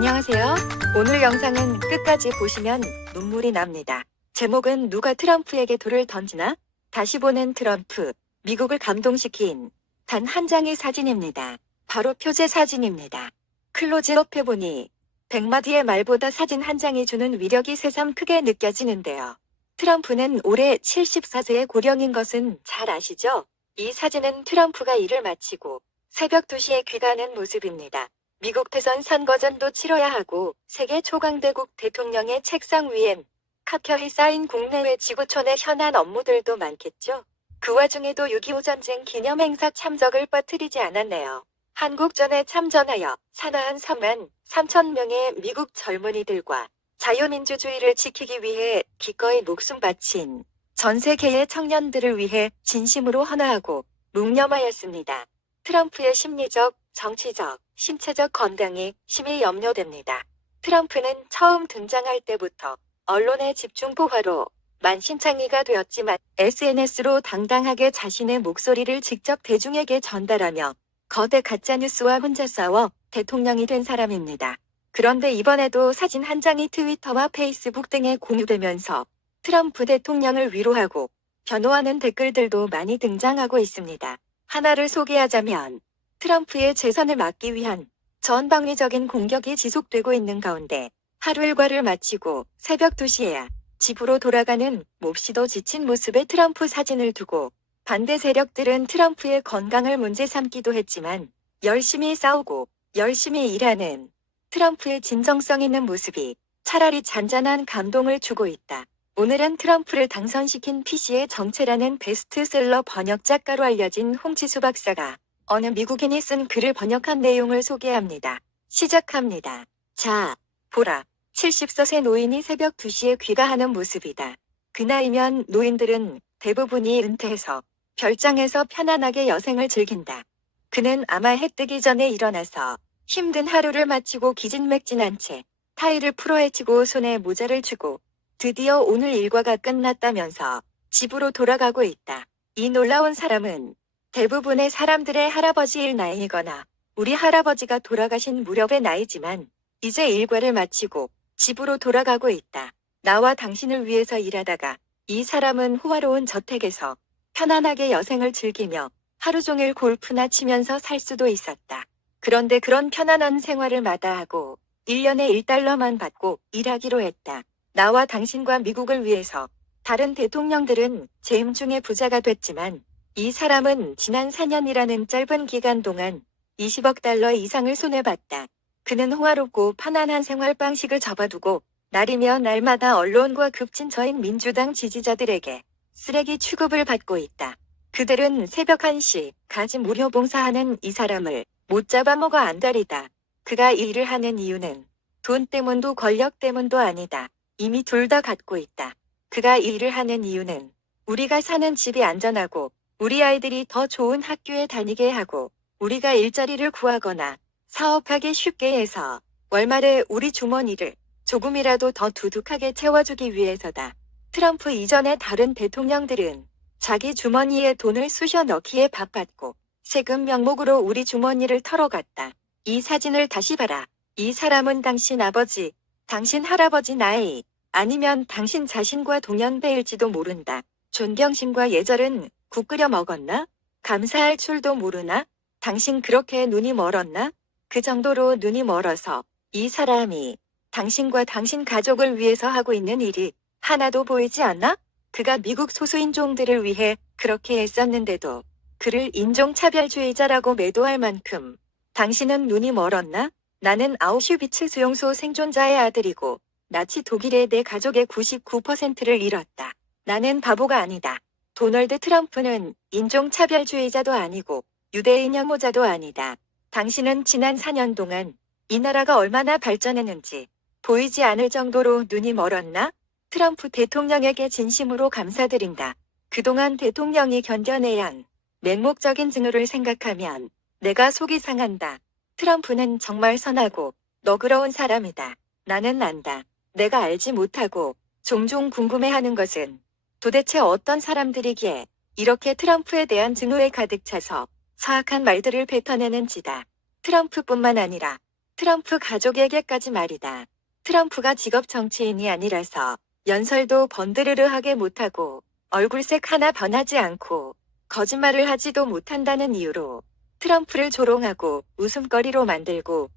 안녕하세요. 오늘 영상은 끝까지 보시면 눈물이 납니다. 제목은 누가 트럼프에게 돌을 던지나? 다시 보는 트럼프, 미국을 감동시킨 단 한 장의 사진입니다. 바로 표제 사진입니다. 클로즈업 해보니 100마디의 말보다 사진 한 장이 주는 위력이 새삼 크게 느껴지는데요. 트럼프는 올해 74세의 고령인 것은 잘 아시죠? 이 사진은 트럼프가 일을 마치고 새벽 2시에 귀가하는 모습입니다. 미국 대선 선거전도 치러야 하고 세계 초강대국 대통령의 책상 위엔 카켜이 쌓인 국내외 지구촌의 현안 업무들도 많겠죠. 그 와중에도 6.25 전쟁 기념행사 참석을 빠뜨리지 않았네요. 한국전에 참전하여 산화한 3만 3천 명의 미국 젊은이들과 자유민주주의를 지키기 위해 기꺼이 목숨 바친 전 세계의 청년들을 위해 진심으로 헌화하고 묵념하였습니다. 트럼프의 심리적, 정치적, 신체적 건강이 심히 염려됩니다. 트럼프는 처음 등장할 때부터 언론의 집중 포화로 만신창이가 되었지만 SNS로 당당하게 자신의 목소리를 직접 대중에게 전달하며 거대 가짜뉴스와 혼자 싸워 대통령이 된 사람입니다. 그런데 이번에도 사진 한 장이 트위터와 페이스북 등에 공유되면서 트럼프 대통령을 위로하고 변호하는 댓글들도 많이 등장하고 있습니다. 하나를 소개하자면 트럼프의 재선을 막기 위한 전방위적인 공격이 지속되고 있는 가운데 하루 일과를 마치고 새벽 2시에야 집으로 돌아가는 몹시도 지친 모습의 트럼프 사진을 두고 반대 세력들은 트럼프의 건강을 문제 삼기도 했지만 열심히 싸우고 열심히 일하는 트럼프의 진정성 있는 모습이 차라리 잔잔한 감동을 주고 있다. 오늘은 트럼프를 당선시킨 PC의 정체라는 베스트셀러 번역 작가로 알려진 홍지수 박사가 어느 미국인이 쓴 글을 번역한 내용을 소개합니다. 시작합니다. 자, 보라. 74세 노인이 새벽 2시에 귀가하는 모습이다. 그 나이면 노인들은 대부분이 은퇴해서 별장에서 편안하게 여생을 즐긴다. 그는 아마 해 뜨기 전에 일어나서 힘든 하루를 마치고 기진맥진한 채 타일을 풀어헤치고 손에 모자를 쥐고 드디어 오늘 일과가 끝났다면서 집으로 돌아가고 있다. 이 놀라운 사람은 대부분의 사람들의 할아버지일 나이이거나 우리 할아버지가 돌아가신 무렵의 나이지만 이제 일과를 마치고 집으로 돌아가고 있다. 나와 당신을 위해서 일하다가 이 사람은 호화로운 저택에서 편안하게 여생을 즐기며 하루 종일 골프나 치면서 살 수도 있었다. 그런데 그런 편안한 생활을 마다하고 1년에 1달러만 받고 일하기로 했다. 나와 당신과 미국을 위해서 다른 대통령들은 재임 중에 부자가 됐지만 이 사람은 지난 4년이라는 짧은 기간 동안 20억 달러 이상을 손해봤다. 그는 호화롭고 편안한 생활 방식을 접어두고 날이며 날마다 언론과 급진처인 민주당 지지자들에게 쓰레기 취급을 받고 있다. 그들은 새벽 1시까지 무료 봉사하는 이 사람을 못 잡아먹어 안달이다. 그가 이 일을 하는 이유는 돈 때문도 권력 때문도 아니다. 이미 둘 다 갖고 있다. 그가 이 일을 하는 이유는 우리가 사는 집이 안전하고 우리 아이들이 더 좋은 학교에 다니게 하고 우리가 일자리를 구하거나 사업하기 쉽게 해서 월말에 우리 주머니를 조금이라도 더 두둑하게 채워주기 위해서다. 트럼프 이전의 다른 대통령들은 자기 주머니에 돈을 쑤셔 넣기에 바빴고 세금 명목으로 우리 주머니를 털어갔다. 이 사진을 다시 봐라. 이 사람은 당신 아버지, 당신 할아버지 나이, 아니면 당신 자신과 동년배일지도 모른다. 존경심과 예절은 국 끓여 먹었나? 감사할 줄도 모르나? 당신 그렇게 눈이 멀었나? 그 정도로 눈이 멀어서 이 사람이 당신과 당신 가족을 위해서 하고 있는 일이 하나도 보이지 않나? 그가 미국 소수인종들을 위해 그렇게 애썼는데도 그를 인종차별주의자라고 매도할 만큼 당신은 눈이 멀었나? 나는 아우슈비츠 수용소 생존자의 아들이고 나치 독일의 내 가족의 99%를 잃었다. 나는 바보가 아니다. 도널드 트럼프는 인종차별주의자도 아니고 유대인 혐오자도 아니다. 당신은 지난 4년 동안 이 나라가 얼마나 발전했는지 보이지 않을 정도로 눈이 멀었나? 트럼프 대통령에게 진심으로 감사드린다. 그동안 대통령이 견뎌내야 한 맹목적인 증오를 생각하면 내가 속이 상한다. 트럼프는 정말 선하고 너그러운 사람이다. 나는 안다. 내가 알지 못하고 종종 궁금해하는 것은 도대체 어떤 사람들이기에 이렇게 트럼프에 대한 증오에 가득 차서 사악한 말들을 뱉어내는지다. 트럼프뿐만 아니라 트럼프 가족에게까지 말이다. 트럼프가 직업 정치인이 아니라서 연설도 번드르르하게 못하고 얼굴색 하나 변하지 않고 거짓말을 하지도 못한다는 이유로 트럼프를 조롱하고 웃음거리로 만들고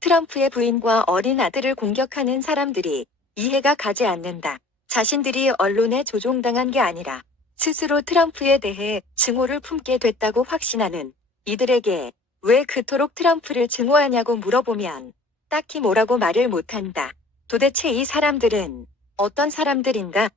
트럼프의 부인과 어린 아들을 공격하는 사람들이 이해가 가지 않는다. 자신들이 언론에 조종당한 게 아니라 스스로 트럼프에 대해 증오를 품게 됐다고 확신하는 이들에게 왜 그토록 트럼프를 증오하냐고 물어보면 딱히 뭐라고 말을 못한다. 도대체 이 사람들은 어떤 사람들인가?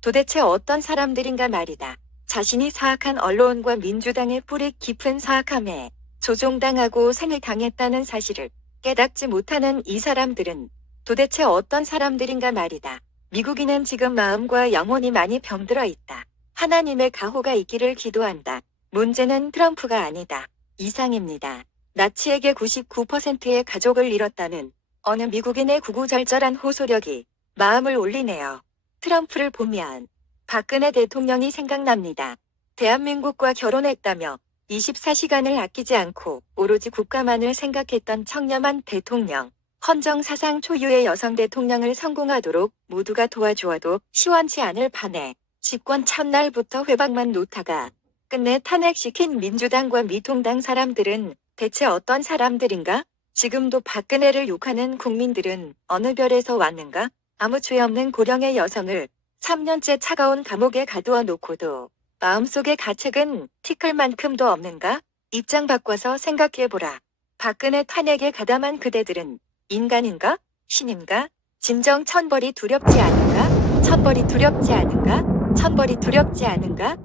도대체 어떤 사람들인가 말이다. 자신이 사악한 언론과 민주당의 뿌리 깊은 사악함에 조종당하고 생을 당했다는 사실을 깨닫지 못하는 이 사람들은 도대체 어떤 사람들인가 말이다. 미국인은 지금 마음과 영혼이 많이 병들어 있다. 하나님의 가호가 있기를 기도한다. 문제는 트럼프가 아니다. 이상입니다. 나치에게 99%의 가족을 잃었다는 어느 미국인의 구구절절한 호소력이 마음을 울리네요. 트럼프를 보면 박근혜 대통령이 생각납니다. 대한민국과 결혼했다며 24시간을 아끼지 않고 오로지 국가만을 생각했던 청렴한 대통령. 헌정사상 초유의 여성 대통령을 성공하도록 모두가 도와주어도 시원치 않을 판에 집권 첫날부터 회방만 놓다가 끝내 탄핵시킨 민주당과 미통당 사람들은 대체 어떤 사람들인가? 지금도 박근혜를 욕하는 국민들은 어느 별에서 왔는가? 아무 죄 없는 고령의 여성을 3년째 차가운 감옥에 가두어 놓고도 마음속의 가책은 티끌만큼도 없는가? 입장 바꿔서 생각해보라. 박근혜 탄핵에 가담한 그대들은 인간인가? 신인가? 진정 천벌이 두렵지 않은가? 천벌이 두렵지 않은가? 천벌이 두렵지 않은가?